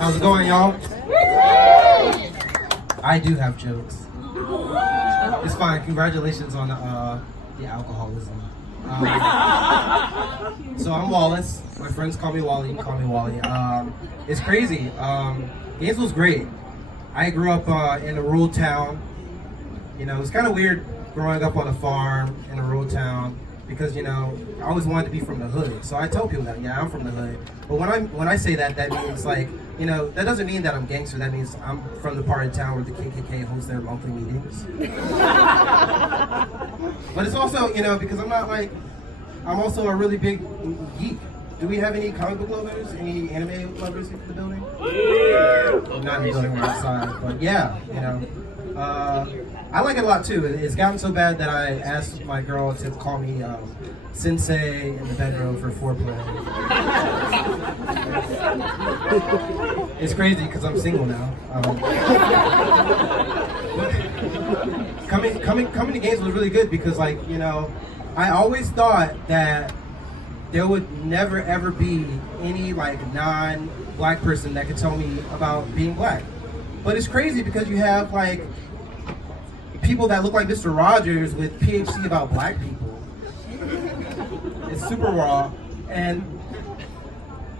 How's it going, y'all? I do have jokes. It's fine. Congratulations on the alcoholism. So I'm Wallace. My friends call me Wally. You can call me Wally. It's crazy. Gainesville's great. I grew up in a rural town. You know, it's kind of weird growing up on a farm in a rural town because, you know, I always wanted to be from the hood. So I tell people that, yeah, I'm from the hood. But when I say that, that means like, you know, that doesn't mean that I'm gangster. That means I'm from the part of town where the KKK holds their monthly meetings. But it's also, you know, because I'm also a really big geek. Do we have any comic book lovers? Any anime lovers in the building? Well, not in the building, we're outside. But yeah, you know. I like it a lot too. It's gotten so bad that I asked my girl to call me Sensei in the bedroom for foreplay. It's crazy because I'm single now. Coming to Gainesville was really good because, like, you know, I always thought that there would never ever be any like non-black person that could tell me about being black. But it's crazy because you have like people that look like Mr. Rogers with PhD about black people. It's super raw. And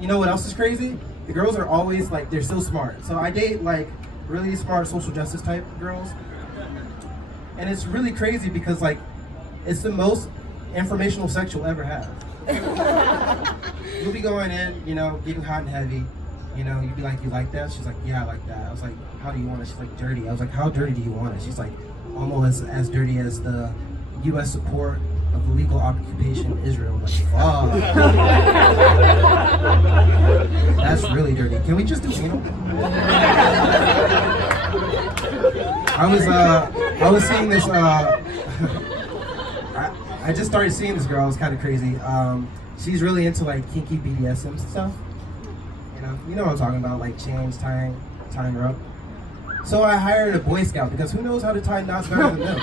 you know what else is crazy? The girls are always like, they're so smart. So I date like really smart social justice type girls. And it's really crazy because like, it's the most informational sex you'll ever have. You'll be going in, you know, getting hot and heavy. You know, you'd be like, you like that? She's like, yeah, I like that. I was like, how do you want it? She's like, dirty. I was like, how dirty do you want it? She's like, almost as dirty as the U.S. support of the legal occupation of Israel. Like, fuck. That's really dirty. Can we just do anal? I was seeing this, I just started seeing this girl. It was kind of crazy. She's really into like kinky BDSM stuff. You know what I'm talking about, like chains, tying her up. So I hired a Boy Scout because who knows how to tie knots better than them?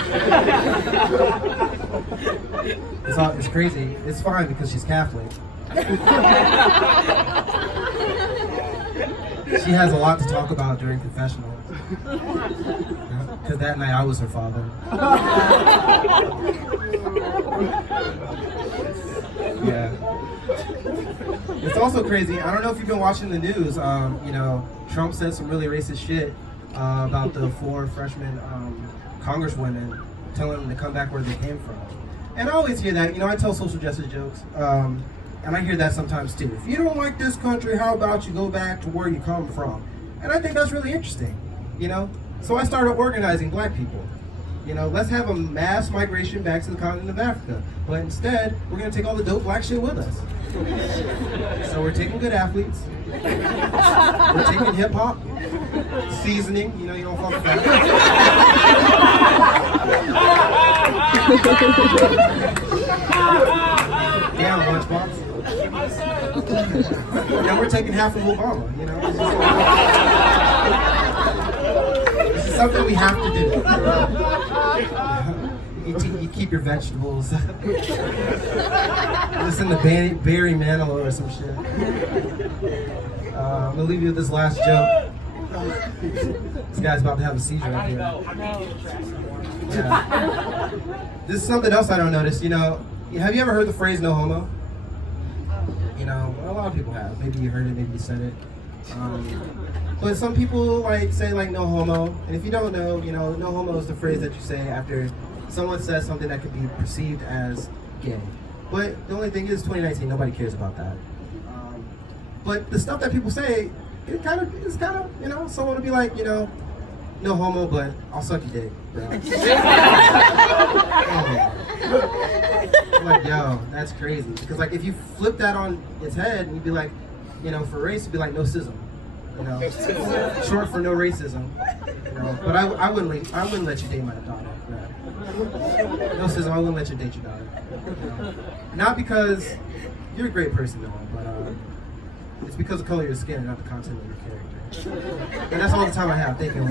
It's crazy. It's fine because she's Catholic. She has a lot to talk about during confessionals. Because that night I was her father. Yeah. It's also crazy. I don't know if you've been watching the news. You know, Trump said some really racist shit about the 4 freshman congresswomen, telling them to come back where they came from. And I always hear that. You know, I tell social justice jokes, and I hear that sometimes too. If you don't like this country, how about you go back to where you come from? And I think that's really interesting. You know, so I started organizing black people. You know, let's have a mass migration back to the continent of Africa. But instead, we're going to take all the dope black shit with us. So we're taking good athletes. We're taking hip hop. Seasoning, you know, you don't fuck with that. Damn, Lunchbox. And we're taking half of Obama, you know. This is something we have to do. You keep your vegetables. Listen to Barry Manilow or some shit. I'm gonna leave you with this last joke. This guy's about to have a seizure up here. Yeah. This is something else I don't notice. You know, have you ever heard the phrase "no homo"? You know, a lot of people have. Maybe you heard it, maybe you said it. But some people like say like "no homo," and if you don't know, you know, "no homo" is the phrase that you say after someone says something that could be perceived as gay. But the only thing is, 2019, nobody cares about that. But the stuff that people say, it's kind of, you know, someone would be like, you know, no homo, but I'll suck your dick, bro. I'm like, yo, that's crazy. Because like, if you flip that on its head, and you'd be like, you know, for race, it'd be like no schism. You know, short for no racism. You know, but I wouldn't let you date my daughter. Right? No schism, I wouldn't let you date your daughter. You know? Not because you're a great person, though, but it's because of the color of your skin and not the content of your character. And that's all the time I have. Thank you.